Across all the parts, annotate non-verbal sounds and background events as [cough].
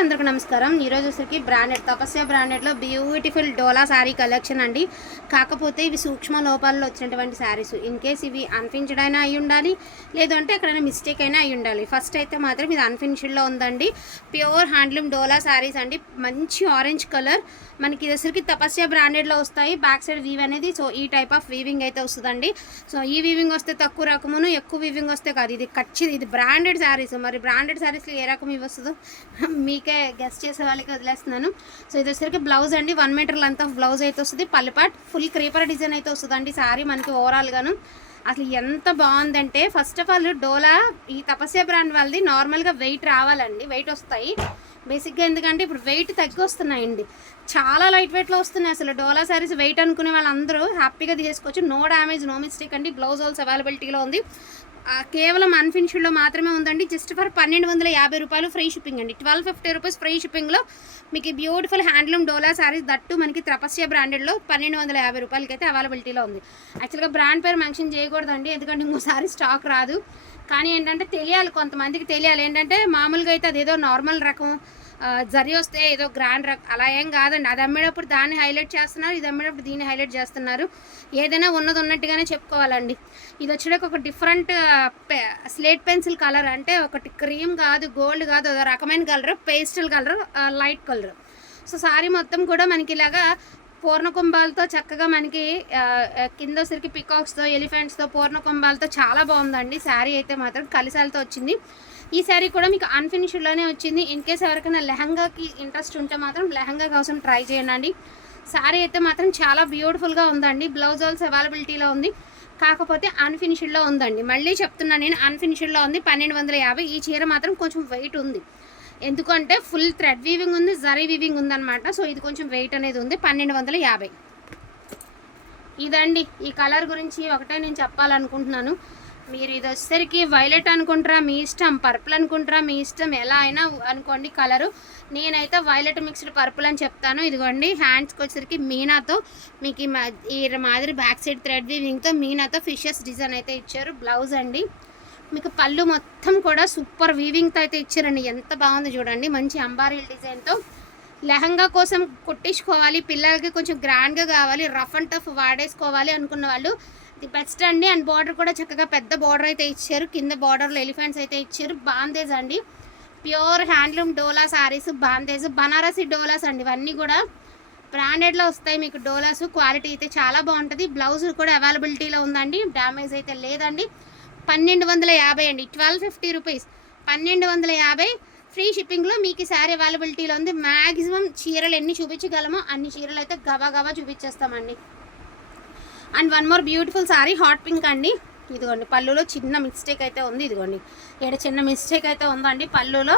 అందరికి నమస్కారం. ఈరోజు వచ్చరికి బ్రాండెడ్ తపస్య బ్రాండెడ్లో బ్యూటిఫుల్ డోలా శారీ కలెక్షన్ అండి. కాకపోతే ఇవి సూక్ష్మ లోపాల్లో వచ్చినటువంటి శారీస్. ఇన్ కేస్ ఇవి అన్ఫినిష్డ్ అయినా అయి ఉండాలి లేదంటే ఎక్కడైనా మిస్టేక్ అయినా అయి ఉండాలి. ఫస్ట్ అయితే మాత్రం ఇది అన్ఫినిష్డ్లో ఉందండి. ప్యూర్ హ్యాండ్లూమ్ డోలా శారీస్ అండి. మంచి ఆరెంజ్ కలర్ మనకి ఇది వచ్చరికి తపస్య బ్రాండెడ్లో వస్తాయి. బ్యాక్ సైడ్ వీవ్ అనేది సో ఈ టైప్ ఆఫ్ వీవింగ్ అయితే వస్తుందండి. సో ఈ వీవింగ్ వస్తే తక్కువ రకమును ఎక్కువ వీవింగ్ వస్తే కాదు. ఇది ఖచ్చితంగా ఇది బ్రాండెడ్ శారీస్. మరి బ్రాండెడ్ శారీస్లో ఏ రకం ఇవి వస్తుందో మీ మీకే గెస్ట్ చేసే వాళ్ళకి వదిలేస్తున్నాను. సో ఇది వచ్చేసరికి బ్లౌజ్ అండి. One metre length of blouse అయితే వస్తుంది. పల్లిపాట్ ఫుల్ క్రీపర్ డిజైన్ అయితే వస్తుందండి. శారీ మనకి ఓవరాల్గాను అసలు ఎంత బాగుందంటే ఫస్ట్ ఆఫ్ ఆల్ డోలా ఈ తపస్య బ్రాండ్ వాళ్ళది. నార్మల్గా వెయిట్ రావాలండి. వెయిట్ వస్తాయి. బేసిక్గా ఎందుకంటే ఇప్పుడు వెయిట్ తగ్గి వస్తున్నాయండి చాలా లైట్ వెయిట్లో వస్తున్నాయి అసలు. డోలా శారీస్ వెయిట్ అనుకునే వాళ్ళందరూ హ్యాపీగా తీసుకోవచ్చు నో డ్యామేజ్ నో మిస్టేక్ అండి. బ్లౌజ్ ఆల్స్ అవైలబిలిటీలో ఉంది. కేవలం అన్ఫినిష్డ్లో మాత్రమే ఉందండి. జస్ట్ ఫర్ పన్నెండు వందల యాభై రూపాయలు ఫ్రీ షిప్పింగ్ అండి. ట్వెల్వ్ ఫిఫ్టీ రూపీస్ ఫ్రీ షిప్పింగ్లో మీకు beautiful handloom dola saris that మనకి త్రపస్య బ్రాండెడ్లో పన్నెండు వందల యాభై రూపాయలకి అయితే అవైలబిలిటీలో ఉంది. యాక్చువల్గా బ్రాండ్ పేరు మెన్షన్ చేయకూడదండి. ఎందుకంటే ఇంకోసారి స్టాక్ రాదు. కానీ ఏంటంటే తెలియాలి కొంతమందికి తెలియాలి. ఏంటంటే మామూలుగా అయితే అదేదో నార్మల్ రకం జరి వస్తే ఏదో గ్రాండ్ రక్ అలా ఏం కాదండి. అది అమ్మేటప్పుడు దాన్ని హైలైట్ చేస్తున్నారు ఇది అమ్మేటప్పుడు దీన్ని హైలైట్ చేస్తున్నారు. ఏదైనా ఉన్నది ఉన్నట్టుగానే చెప్పుకోవాలండి. ఇది వచ్చేటప్పుడు ఒక డిఫరెంట్ స్లేట్ పెన్సిల్ కలర్ అంటే ఒకటి క్రీమ్ కాదు గోల్డ్ కాదు అదో రకమైన colour pastel colour light colour. So sari మొత్తం కూడా మనకి ఇలాగా పూర్ణకుంభాలతో చక్కగా మనకి కింద సరికి పికాక్స్తో ఎలిఫెంట్స్తో పూర్ణకుంభాలతో చాలా బాగుందండి. శారీ అయితే మాత్రం కలిసాలతో వచ్చింది. ఈ శారీ కూడా మీకు అన్ఫినిష్డ్లోనే వచ్చింది. ఇన్ కేస్ ఎవరికైనా లెహంగాకి ఇంట్రెస్ట్ ఉంటే మాత్రం లెహంగా కోసం ట్రై చేయండి శారీ అయితే మాత్రం చాలా బ్యూటిఫుల్గా ఉందండి. బ్లౌజ్ ఆల్స్ అవైలబిలిటీలో ఉంది. కాకపోతే అన్ఫినిష్డ్లో ఉందండి. మళ్ళీ చెప్తున్నాను నేను అన్ఫినిష్డ్లో ఉంది. పన్నెండు వందల యాభై. ఈ చీర మాత్రం కొంచెం వెయిట్ ఉంది. ఎందుకంటే ఫుల్ థ్రెడ్ వీవింగ్ ఉంది జరీ వీవింగ్ ఉందన్నమాట. సో ఇది కొంచెం వెయిట్ అనేది ఉంది పన్నెండు వందల యాభై. ఇదండి ఈ కలర్ గురించి ఒకటే నేను చెప్పాలనుకుంటున్నాను. మీరు ఇది వచ్చేసరికి వైలెట్ అనుకుంటారా మీ ఇష్టం. పర్పుల్ అనుకుంటారా మీ ఇష్టం. ఎలా అయినా అనుకోండి కలరు నేనైతే వైలెట్ మిక్స్డ్ పర్పుల్ అని చెప్తాను. ఇదిగోండి హ్యాండ్స్కి వచ్చేసరికి మీనాతో మీకు ఈ మా- ఈ మాదిరి బ్యాక్ సైడ్ థ్రెడ్ వీవింగ్తో మీనాతో ఫిషెస్ డిజైన్ అయితే ఇచ్చారు. బ్లౌజ్ అండి. మీకు పళ్ళు మొత్తం కూడా సూపర్ వీవింగ్తో అయితే ఇచ్చారండి. ఎంత బాగుంది చూడండి. మంచి అంబారీల్ డిజైన్తో లెహంగా కోసం కుట్టించుకోవాలి. పిల్లలకి కొంచెం గ్రాండ్గా కావాలి. రఫ్ అండ్ టఫ్ వాడేసుకోవాలి అనుకున్న వాళ్ళు. ది బెస్ట్ అండి. అండ్ బార్డర్ కూడా చక్కగా పెద్ద బార్డర్ అయితే ఇచ్చారు. కింద బార్డర్లో ఎలిఫెంట్స్ అయితే ఇచ్చారు. బాందేజ్ అండి. ప్యూర్ హ్యాండ్లూమ్ డోలా సారీస్ బాందేజ్ బనారసి డోలాస్ అండి. ఇవన్నీ కూడా బ్రాండెడ్లో వస్తాయి మీకు డోలాస్. క్వాలిటీ అయితే చాలా బాగుంటుంది. బ్లౌజ్ కూడా అవైలబిలిటీలో ఉందండి. డ్యామేజ్ అయితే లేదండి. పన్నెండు వందల యాభై అండి. Twelve fifty rupees. పన్నెండు వందల యాభై ఫ్రీ షిప్పింగ్లో మీకు సారీ శారీ అవైలబిలిటీలో ఉంది. మ్యాక్సిమం చీరలు ఎన్ని చూపించగలమో అన్ని చీరలు అయితే గబా గబా చూపించేస్తామండి. And one more beautiful sari hot pink అండి. ఇదిగోండి పళ్ళులో చిన్న మిస్టేక్ అయితే ఉంది. ఇదిగోండి ఇక్కడ చిన్న మిస్టేక్ అయితే ఉందండి పళ్ళులో.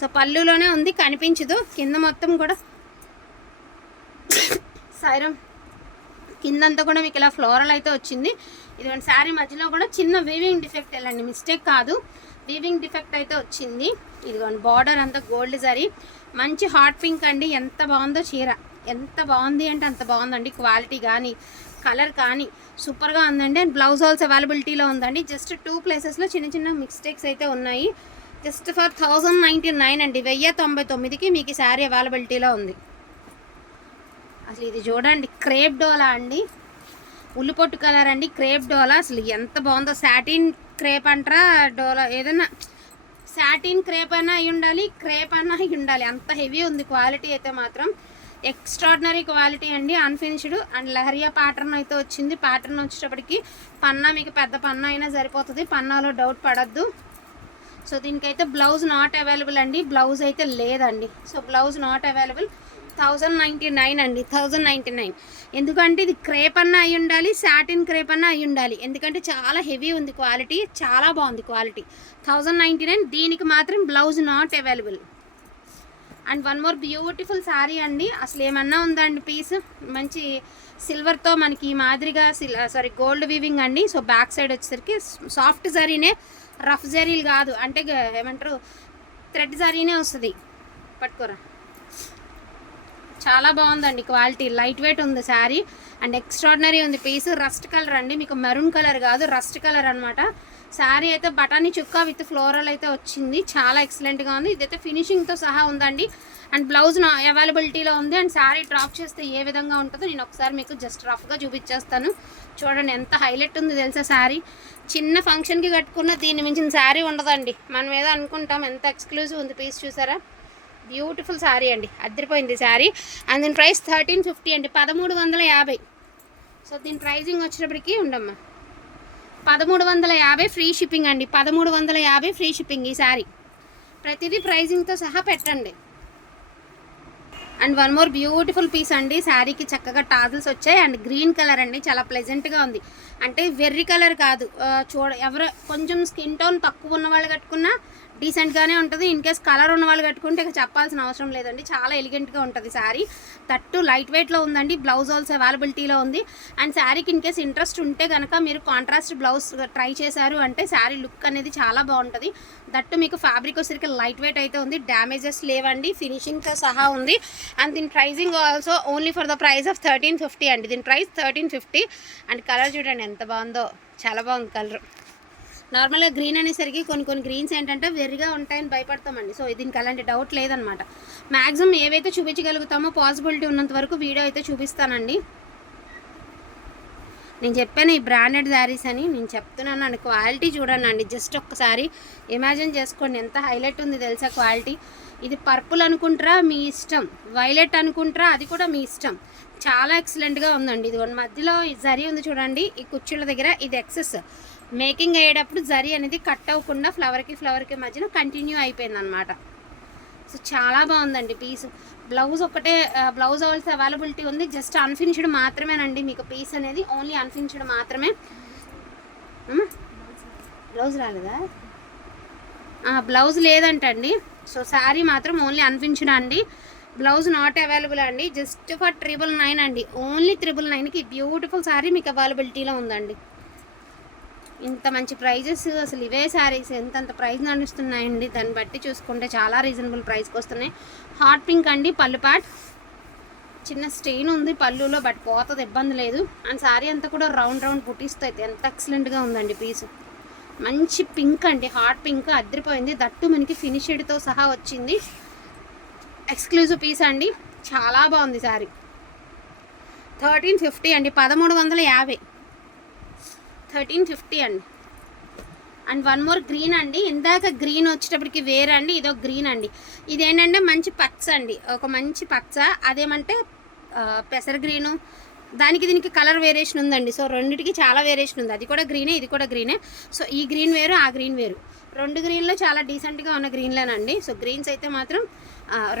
సో పళ్ళులోనే ఉంది కనిపించదు. కింద మొత్తం కూడా [coughs] సైరం కిందంతా కూడా మీకు ఇలా ఫ్లోరల్ అయితే వచ్చింది. ఇదిగోండి శారీ మధ్యలో కూడా చిన్న వీవింగ్ డిఫెక్ట్ వెళ్ళండి. మిస్టేక్ కాదు. వీవింగ్ డిఫెక్ట్ అయితే వచ్చింది. ఇదిగోండి బార్డర్ అంతా గోల్డ్ జరీ. మంచి హాట్ పింక్ అండి. ఎంత బాగుందో చీర. ఎంత బాగుంది అంటే అంత బాగుందండి. క్వాలిటీ కానీ కలర్ కానీ సూపర్గా ఉందండి. అండ్ బ్లౌజ్ ఆల్స్ అవైలబిలిటీలో ఉందండి. జస్ట్ టూ ప్లేసెస్లో చిన్న చిన్న మిస్టేక్స్ అయితే ఉన్నాయి. Just for thousand ninety nine అండి. వెయ్యి తొంభై తొమ్మిదికి మీకు ఈ శారీ అవైలబిలిటీలో ఉంది. అసలు ఇది చూడండి క్రేప్ డోలా అండి? ఉల్లిపొట్టు కలర్ అండి క్రేప్ డోలా అసలు ఎంత బాగుందో. సాటిన్ క్రేప్ అంటారా డోలా ఏదైనా సాటిన్ క్రేప్ అయినా అయి ఉండాలి క్రేప్ అయినా అయి ఉండాలి. అంత హెవీ ఉంది క్వాలిటీ అయితే మాత్రం. ఎక్స్ట్రాడినరీ క్వాలిటీ అండి అన్ఫినిష్డ్. అండ్ లహరియా ప్యాటర్న్ అయితే వచ్చింది. ప్యాటర్న్ వచ్చేటప్పటికి పన్నా మీకు పెద్ద పన్నా అయినా సరిపోతుంది. పన్నాలో డౌట్ పడద్దు. సో దీనికైతే బ్లౌజ్ నాట్ అవైలబుల్ అండి. బ్లౌజ్ అయితే లేదండి. So blouse not available. Thousand ninety nine అండి థౌజండ్ నైంటీ నైన్. ఎందుకంటే ఇది క్రేప్ అన్న అయి ఉండాలి సాటిన్ క్రేప్ అన్న అయి ఉండాలి. ఎందుకంటే చాలా హెవీ ఉంది క్వాలిటీ చాలా బాగుంది క్వాలిటీ. థౌజండ్ నైంటీ నైన్ దీనికి మాత్రం blouse not available and one more beautiful sari అండి. అసలు ఏమన్నా ఉందండి పీస్? మంచి సిల్వర్తో మనకి ఈ మాదిరిగా సిల్ సారీ గోల్డ్ వీవింగ్ అండి. సో బ్యాక్ సైడ్ వచ్చేసరికి సాఫ్ట్ జరీనే రఫ్ జరీలు కాదు. అంటే ఏమంటారు థ్రెడ్ జరీనే వస్తుంది. పట్టుకోరా. చాలా బాగుందండి క్వాలిటీ. లైట్ వెయిట్ ఉంది శారీ. అండ్ ఎక్స్ట్రాడినరీ ఉంది పీస్. రస్ట్ కలర్ అండి. మీకు మెరూన్ కలర్ కాదు రస్ట్ కలర్ అనమాట శారీ అయితే బటానీ చుక్క విత్ ఫ్లోరల్ అయితే వచ్చింది. చాలా ఎక్సలెంట్గా ఉంది. ఇదైతే ఫినిషింగ్తో సహా ఉందండి. అండ్ బ్లౌజ్ అవైలబిలిటీలో ఉంది. అండ్ శారీ డ్రాప్ చేస్తే ఏ విధంగా ఉంటుందో నేను ఒకసారి మీకు జస్ట్ రఫ్గా చూపించేస్తాను. చూడండి ఎంత హైలైట్ ఉంది తెలుసా శారీ. చిన్న ఫంక్షన్కి కట్టుకున్న దీన్ని మించిన శారీ ఉండదండి. మనం ఏదో అనుకుంటాం ఎంత ఎక్స్క్లూజివ్ ఉంది పీస్ చూసారా? బ్యూటిఫుల్ శారీ అండి. అద్దరిపోయింది శారీ. అండ్ దీని ప్రైస్ థర్టీన్ ఫిఫ్టీ అండి. పదమూడు వందల యాభై. సో దీని ప్రైజింగ్ వచ్చినప్పటికీ ఉండమ్మా పదమూడు వందల యాభై ఫ్రీ షిప్పింగ్ అండి. పదమూడు వందల యాభై ఫ్రీ షిప్పింగ్ ఈ శారీ. ప్రతిదీ ప్రైజింగ్తో సహా పెట్టండి. And one more beautiful piece అండి. శారీకి చక్కగా టాజల్స్ వచ్చాయి. అండ్ గ్రీన్ కలర్ అండి. చాలా ప్లెజెంట్గా ఉంది. అంటే వెర్రి కలర్ కాదు. చూడ ఎవరు కొంచెం స్కిన్ టోన్ తక్కువ ఉన్న వాళ్ళు కట్టుకున్నా డీసెంట్గానే ఉంటుంది. ఇన్ కేస్ కలర్ ఉన్న వాళ్ళు కట్టుకుంటే ఇక చెప్పాల్సిన అవసరం లేదండి. చాలా ఎలిగెంట్గా ఉంటుంది శారీ తట్టు లైట్ వెయిట్లో ఉందండి. బ్లౌజ్ ఆల్సో అవైలబిలిటీలో ఉంది. అండ్ శారీకి ఇన్ కేస్ ఇంట్రెస్ట్ ఉంటే కనుక మీరు కాంట్రాస్ట్ బ్లౌజ్ ట్రై చేశారు అంటే శారీ లుక్ అనేది చాలా బాగుంటుంది. దట్టు మీకు ఫ్యాబ్రిక్ వచ్చేసరికి లైట్ వెయిట్ అయితే ఉంది. డ్యామేజెస్ లేవండి. ఫినిషింగ్తో సహా ఉంది. అండ్ దీని pricing also only for the price of thirteen fifty అండి. దీని price thirteen fifty and colour చూడండి ఎంత బాగుందో. చాలా బాగుంది కలర్ నార్మల్గా గ్రీన్ అనేసరికి కొన్ని కొన్ని గ్రీన్స్ ఏంటంటే వెర్రిగా ఉంటాయని భయపడతామండి. సో దీనికి అలాంటి డౌట్ లేదనమాట. మ్యాక్సిమం ఏవైతే చూపించగలుగుతామో పాసిబిలిటీ ఉన్నంత వరకు వీడియో అయితే చూపిస్తానండి. నేను చెప్పాను ఈ బ్రాండెడ్ శారీస్ అని నేను చెప్తున్నాను అండి క్వాలిటీ చూడండి అండి జస్ట్ ఒక్కసారి ఇమాజిన్ చేసుకోండి. ఎంత హైలైట్ ఉంది తెలుసా క్వాలిటీ ఇది పర్పుల్ అనుకుంటారా? మీ ఇష్టం. వైలెట్ అనుకుంటారా? అది కూడా మీ ఇష్టం. చాలా ఎక్సలెంట్గా ఉందండి. ఇది మధ్యలో ఈ జరీ ఉంది చూడండి. ఈ కుర్చీల దగ్గర ఇది ఎక్సెస్ మేకింగ్ అయ్యేటప్పుడు జరీ అనేది కట్ అవ్వకుండా ఫ్లవర్కి ఫ్లవర్కి మధ్యన కంటిన్యూ అయిపోయింది అనమాట సో చాలా బాగుందండి పీస్ బ్లౌజ్ ఒకటే బ్లౌజ్ ఆల్సో అవైలబిలిటీ ఉంది. జస్ట్ అన్ఫినిష్డ్ మాత్రమేనండి మీకు పీస్ అనేది. ఓన్లీ అన్ఫినిష్డ్ మాత్రమే. బ్లౌజ్ రాలేదా? బ్లౌజ్ లేదంటండి. సో శారీ మాత్రం ఓన్లీ అన్ఫినిష్డ్ అండి. బ్లౌజ్ నాట్ అవైలబుల్ అండి. జస్ట్ ఫర్ ట్రిపుల్ నైన్ అండి. ఓన్లీ ట్రిపుల్ నైన్కి బ్యూటిఫుల్ శారీ మీకు అవైలబిలిటీలో ఉందండి. ఇంత మంచి ప్రైజెస్ అసలు ఇవే శారీస్ ఎంతంత ప్రైస్ నడుస్తున్నాయండి. దాన్ని బట్టి చూసుకుంటే చాలా రీజనబుల్ ప్రైస్కి వస్తున్నాయి హాట్ పింక్ అండి పళ్ళు ప్యాట్. చిన్న స్టెయిన్ ఉంది పళ్ళులో బట్ పోతుంది ఇబ్బంది లేదు. అండ్ శారీ అంతా కూడా రౌండ్ రౌండ్ పుట్టిస్తూ అయితే ఎంత ఎక్సలెంట్గా ఉందండి పీస్. మంచి పింక్ అండి హాట్ పింక్ అద్దరిపోయింది దట్టు మనకి ఫినిషెడ్తో సహా వచ్చింది. ఎక్స్క్లూజివ్ పీస్ అండి చాలా బాగుంది శారీ. థర్టీన్ ఫిఫ్టీ అండి పదమూడు వందల యాభై. థర్టీన్ ఫిఫ్టీ అండి. అండ్ వన్ మోర్ గ్రీన్ అండి. ఇందాక గ్రీన్ వచ్చేటప్పటికి వేరే అండి ఇదో గ్రీన్ అండి. ఇదేంటంటే మంచి పచ్చ అండి. ఒక మంచి పచ్చ. అదేమంటే పెసర గ్రీను. దానికి దీనికి కలర్ వేరియేషన్ ఉందండి. సో రెండింటికి చాలా వేరియేషన్ ఉంది. అది కూడా గ్రీనే ఇది కూడా గ్రీనే. సో ఈ గ్రీన్ వేరు ఆ గ్రీన్ వేరు. రెండు గ్రీన్లో చాలా డీసెంట్గా ఉన్న గ్రీన్లేనండి. సో గ్రీన్స్ అయితే మాత్రం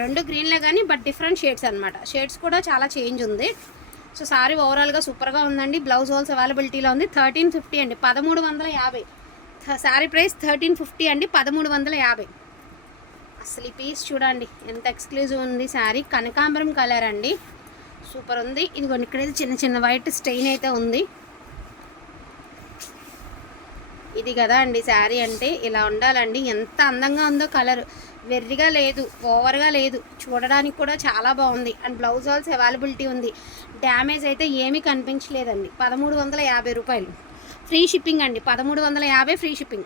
రెండు గ్రీన్లే కానీ బట్ డిఫరెంట్ షేడ్స్ అనమాట షేడ్స్ కూడా చాలా చేంజ్ ఉంది. సో సారీ ఓవరాల్గా సూపర్గా ఉందండి. బ్లౌజ్ హోల్స్ అవైలబిలిటీలో ఉంది. థర్టీన్ ఫిఫ్టీ అండి. పదమూడు వందల యాభై. శారీ ప్రైస్ థర్టీన్ ఫిఫ్టీ అండి. పదమూడు వందల యాభై. అసలు ఈ పీస్ చూడండి ఎంత ఎక్స్క్లూజివ్ ఉంది. శారీ కనకాంబరం కలర్ అండి. సూపర్ ఉంది. ఇదిగోండి ఇక్కడైతే చిన్న చిన్న వైట్ స్టెయిన్ అయితే ఉంది. ఇది కదా అండి శారీ అంటే ఇలా ఉండాలండి. ఎంత అందంగా ఉందో కలర్. వెర్రిగా లేదు ఓవర్గా లేదు. చూడడానికి కూడా చాలా బాగుంది. అండ్ బ్లౌజ్ ఆల్స్ అవైలబిలిటీ ఉంది. డ్యామేజ్ అయితే ఏమీ కనిపించలేదండి. పదమూడు వందల యాభై రూపాయలు. ఫ్రీ షిప్పింగ్ అండి. పదమూడు వందల యాభై free shipping.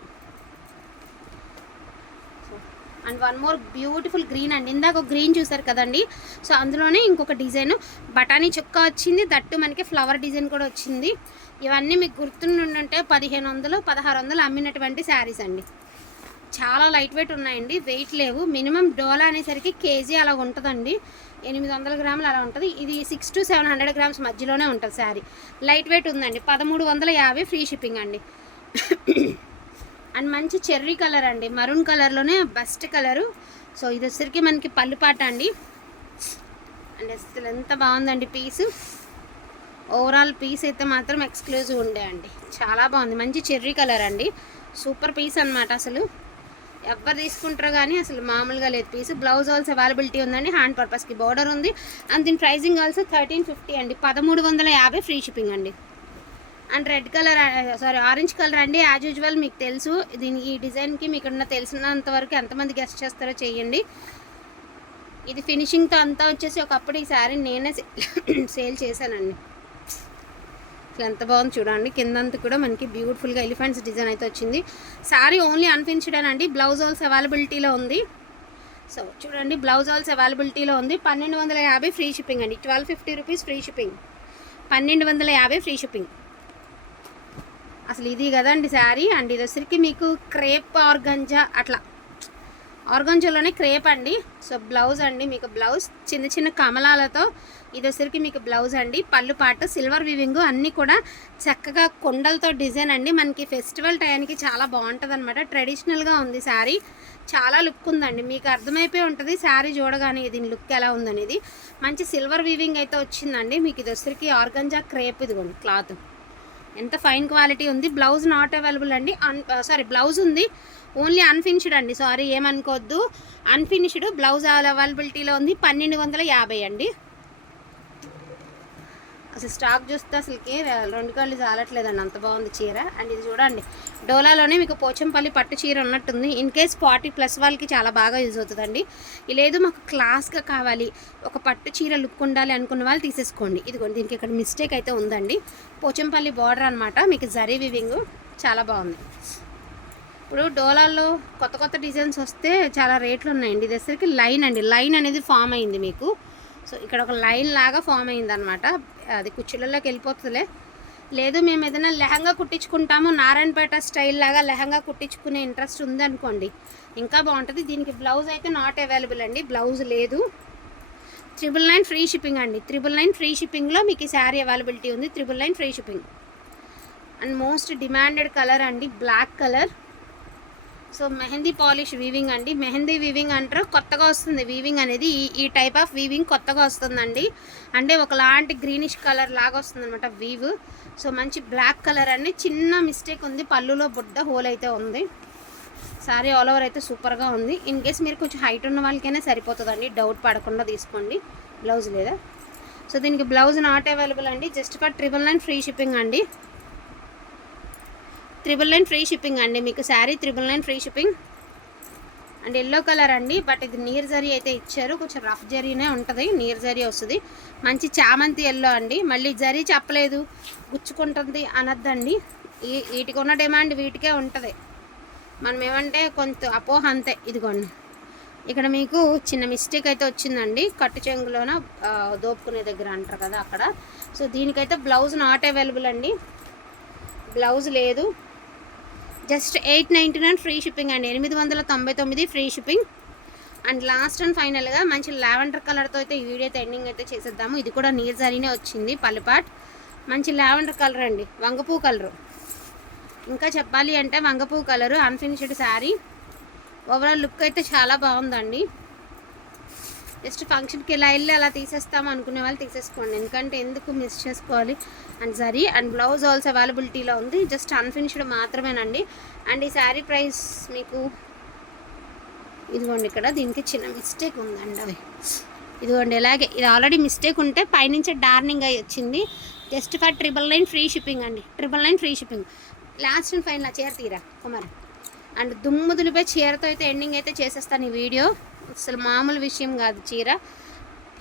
And one more beautiful green అండి. ఇందాక గ్రీన్ చూసారు కదండి. సో అందులోనే ఇంకొక డిజైన్. బఠానీ చుక్క వచ్చింది. దట్టు మనకి ఫ్లవర్ డిజైన్ కూడా వచ్చింది. ఇవన్నీ మీకు గుర్తుండుంటే పదిహేను వందలు పదహారు వందలు అమ్మినటువంటి శారీస్ అండి. చాలా లైట్ వెయిట్ ఉన్నాయండి. వెయిట్ లేవు. మినిమం డోలా అనేసరికి కేజీ అలా ఉంటుందండి. ఎనిమిది వందల గ్రాములు అలా ఉంటుంది. ఇది six to seven hundred grams మధ్యలోనే ఉంటుంది శారీ. లైట్ వెయిట్ ఉందండి. పదమూడు వందల యాభై ఫ్రీ షిప్పింగ్ అండి. అండ్ మంచి చెర్రీ కలర్ అండి. మరూన్ కలర్లోనే బెస్ట్ కలరు. సో ఇది వచ్చరికి మనకి పళ్ళుపాట అండి. అండ్ అసలు ఎంత బాగుందండి పీసు. ఓవరాల్ పీస్ అయితే మాత్రం ఎక్స్క్లూజివ్ ఉండే అండి. చాలా బాగుంది. మంచి చెర్రీ కలర్ అండి. సూపర్ పీస్ అనమాట అసలు. ఎవరు తీసుకుంటారు కానీ అసలు మామూలుగా లేదు. పీస్ బ్లౌజ్ ఆల్సో అవైలబిలిటీ ఉందండి. హ్యాండ్ పర్పస్కి బోర్డర్ ఉంది. అండ్ దీని ప్రైజింగ్ ఆల్సో థర్టీన్ ఫిఫ్టీ అండి. పదమూడు వందల యాభై ఫ్రీ షిప్పింగ్ అండి. And red colour sari orange colour అండి. యాజ్ యూజువల్ మీకు తెలుసు. దీని ఈ డిజైన్కి మీకు ఉన్న తెలిసినంత వరకు ఎంతమంది గెస్ట్ చేస్తారో చేయండి ఇది ఫినిషింగ్తో అంతా వచ్చేసి ఒకప్పుడు ఈ శారీ నేనే సేల్ చేశానండి. ఎంత బాగుంది చూడండి. కిందంతా కూడా మనకి బ్యూటిఫుల్గా ఎలిఫెంట్స్ డిజైన్ అయితే వచ్చింది. శారీ ఓన్లీ అన్ఫిన్స్డ్ అండి. బ్లౌజ్ ఆల్స్ అవైలబిలిటీలో ఉంది. సో చూడండి బ్లౌజ్ ఆల్స్ అవైలబిలిటీలో ఉంది. పన్నెండు వందల యాభై ఫ్రీ షిప్పింగ్ అండి. Twelve fifty rupees free shipping. పన్నెండు వందల యాభై ఫ్రీ షిప్పింగ్. అసలు ఇది కదండి శారీ అండ్ ఇది వచ్చరికి మీకు క్రేప్ ఆర్గంజా అట్లా. ఆర్గంజోలోనే క్రేప్ అండి. సో బ్లౌజ్ అండి మీకు బ్లౌజ్. చిన్న చిన్న కమలాలతో ఇది వచ్చరికి మీకు బ్లౌజ్ అండి. పళ్ళు పాటు సిల్వర్ వివింగ్ అన్నీ కూడా చక్కగా కొండలతో డిజైన్ అండి. మనకి ఫెస్టివల్ టైంకి చాలా బాగుంటుంది అనమాట ట్రెడిషనల్గా ఉంది శారీ. చాలా లుక్ ఉందండి. మీకు అర్థమైపోయి ఉంటుంది శారీ చూడగానే దీని లుక్ ఎలా ఉందనేది. మంచి సిల్వర్ వీవింగ్ అయితే వచ్చిందండి. మీకు ఇది వచ్చరికి ఆర్గంజా క్రేప్ ఇదిగోండి క్లాత్. ఎంత ఫైన్ క్వాలిటీ ఉంది. బ్లౌజ్ నాట్ అవైలబుల్ అండి. అన్ సారీ బ్లౌజ్ ఉంది. ఓన్లీ అన్ఫినిష్డ్ అండి సారీ ఏమనుకోవద్దు. అన్ఫినిష్డ్ బ్లౌజ్ అవైలబిలిటీలో ఉంది పన్నెండు వందల యాభై అండి. అసలు స్టాక్ చూస్తే అసలుకి రెండు కళ్ళు చాలట్లేదండి అంత బాగుంది చీర. అండ్ ఇది చూడండి డోలాలోనే మీకు పోచంపల్లి పట్టు చీర ఉన్నట్టుంది. ఇన్ కేస్ ఫార్టీ ప్లస్ వాళ్ళకి చాలా బాగా యూజ్ అవుతుందండి. లేదు మాకు క్లాస్గా కావాలి ఒక పట్టు చీర లుక్ ఉండాలి అనుకున్న వాళ్ళు తీసేసుకోండి. ఇదిగోండి దీనికి ఇక్కడ మిస్టేక్ అయితే ఉందండి. పోచంపల్లి బార్డర్ అనమాట మీకు జరీ వివింగ్ చాలా బాగుంది. ఇప్పుడు డోలాల్లో కొత్త కొత్త డిజైన్స్ వస్తే చాలా రేట్లు ఉన్నాయండి. ఇది వచ్చరికి లైన్ అండి. లైన్ అనేది ఫామ్ అయింది మీకు. సో ఇక్కడ ఒక లైన్ లాగా ఫామ్ అయింది అనమాట అది కుర్చీలలోకి వెళ్ళిపోతుందిలే. లేదు మేము ఏదైనా లెహంగా కుట్టించుకుంటాము. నారాయణపేట స్టైల్ లాగా లెహంగా కుట్టించుకునే ఇంట్రెస్ట్ ఉంది అనుకోండి. ఇంకా బాగుంటుంది. దీనికి బ్లౌజ్ అయితే నాట్ అవైలబుల్ అండి. బ్లౌజ్ లేదు. త్రిబుల్ నైన్ ఫ్రీ షిప్పింగ్ అండి. త్రిబుల్ నైన్ ఫ్రీ షిప్పింగ్లో మీకు ఈ శారీ అవైలబిలిటీ ఉంది. Triple nine free shipping. And most demanded colour అండి. Black colour. So mehndi polish weaving అండి. మెహందీ వీవింగ్ అంటారు. కొత్తగా వస్తుంది వీవింగ్ అనేది. ఈ ఈ టైప్ ఆఫ్ వీవింగ్ కొత్తగా వస్తుందండి. అంటే ఒకలాంటి గ్రీనిష్ కలర్ లాగా వస్తుంది అనమాట వీవ్. సో మంచి బ్లాక్ కలర్ అండి. చిన్న మిస్టేక్ ఉంది. పళ్ళులో బుడ్డ హోల్ అయితే ఉంది. సారీ ఆల్ ఓవర్ అయితే సూపర్గా ఉంది. ఇన్ కేస్ మీరు కొంచెం హైట్ ఉన్న వాళ్ళకైనా సరిపోతుందండి. డౌట్ పడకుండా తీసుకోండి. బ్లౌజ్ లేదా? సో దీనికి బ్లౌజ్ నాట్ అవైలబుల్ అండి. Just for triple nine free shipping అండి. త్రిబుల్ నైన్ ఫ్రీ షిప్పింగ్ అండి. మీకు sari triple nine free shipping. And yellow colour అండి. బట్ ఇది నీర్ జరీ అయితే ఇచ్చారు. కొంచెం రఫ్ జరీనే ఉంటుంది. నీర్ జరీ వస్తుంది. మంచి చామంతి ఎల్లో అండి. మళ్ళీ జరీ చెప్పలేదు. గుచ్చుకుంటుంది అనద్దండి. ఈ వీటికి ఉన్న డిమాండ్ వీటికే ఉంటుంది. మనం ఏమంటే కొంత అపోహ అంతే. ఇదిగోండి. ఇక్కడ మీకు చిన్న మిస్టేక్ అయితే వచ్చిందండి. కట్టు చెంగులోన దోపుకునే దగ్గర అంటారు కదా అక్కడ. సో దీనికైతే బ్లౌజ్ నాట్ అవైలబుల్ అండి. బ్లౌజ్ లేదు. Just eight ninety nine free shipping అండి. ఎనిమిది వందల తొంభై తొమ్మిది free shipping. And last and ఫైనల్గా మంచి లావెండర్ కలర్తో అయితే ఈ వీడియో అయితే ఎండింగ్ అయితే చేసేద్దాము. ఇది కూడా నీర్ జరీనే వచ్చింది పల్లిపాట్. మంచి లావెండర్ కలర్ అండి. వంగపూ కలరు. ఇంకా చెప్పాలి అంటే వంగపూ colour unfinished sari. Overall look అయితే చాలా బాగుందండి. జస్ట్ ఫంక్షన్కి ఇలా వెళ్ళి అలా తీసేస్తాం అనుకునే వాళ్ళు తీసేసుకోండి. ఎందుకంటే ఎందుకు మిస్ చేసుకోవాలి? And sari and blouse also అవైలబిలిటీలో ఉంది. జస్ట్ అన్ఫినిష్డ్ మాత్రమేనండి. అండ్ ఈ శారీ ప్రైస్ మీకు ఇదిగోండి ఇక్కడ దీనికి చిన్న మిస్టేక్ ఉందండి అవి. ఇదిగోండి ఇలాగే ఇది ఆల్రెడీ మిస్టేక్ ఉంటే పైనుంచి డార్నింగ్ అయి వచ్చింది. Just for triple nine free shipping అండి. Triple nine free shipping. Last and final చీర తీరా కుమార్? అండ్ దుమ్ము దులిపే చీరతో అయితే ఎండింగ్ అయితే చేసేస్తాను ఈ వీడియో. అసలు మామూలు విషయం కాదు చీర.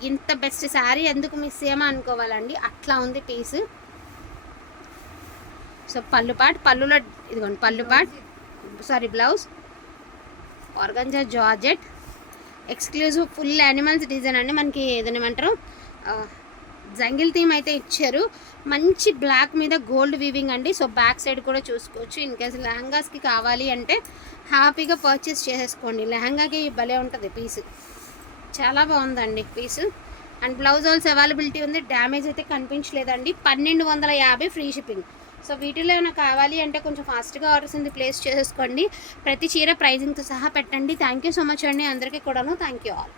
ఇంత బెస్ట్ శారీ ఎందుకు మిస్ చేయమో అనుకోవాలండి. అట్లా ఉంది పీస్ సో పళ్ళు పాట్ పళ్ళులో ఇదిగోండి పళ్ళు pot sari blouse organza georgette exclusive full animals design అండి. మనకి ఏదైనా ఏమంటారు? ఆ, జంగిల్ థీమ్ అయితే ఇచ్చారు. మంచి బ్లాక్ మీద గోల్డ్ వీవింగ్ అండి. సో బ్యాక్ సైడ్ కూడా చూసుకోవచ్చు. ఇన్ కేసు లెహంగాస్కి కావాలి అంటే హ్యాపీగా పర్చేస్ చేసేసుకోండి. లెహంగాకి భలే ఉంటుంది పీస్. చాలా బాగుందండి piece. And blouse also availability ఉంది. డ్యామేజ్ అయితే కనిపించలేదండి. పన్నెండు వందల యాభై ఫ్రీ షిప్పింగ్. సో వీటిలో ఏమైనా కావాలి అంటే కొంచెం ఫాస్ట్గా ఆర్డర్స్ ఉంది ప్లేస్ చేసేసుకోండి. ప్రతి చీర ప్రైజింగ్తో సహా పెట్టండి. థ్యాంక్ యూ సో మచ్ అండి. అందరికీ కూడాను థ్యాంక్ యూ ఆల్.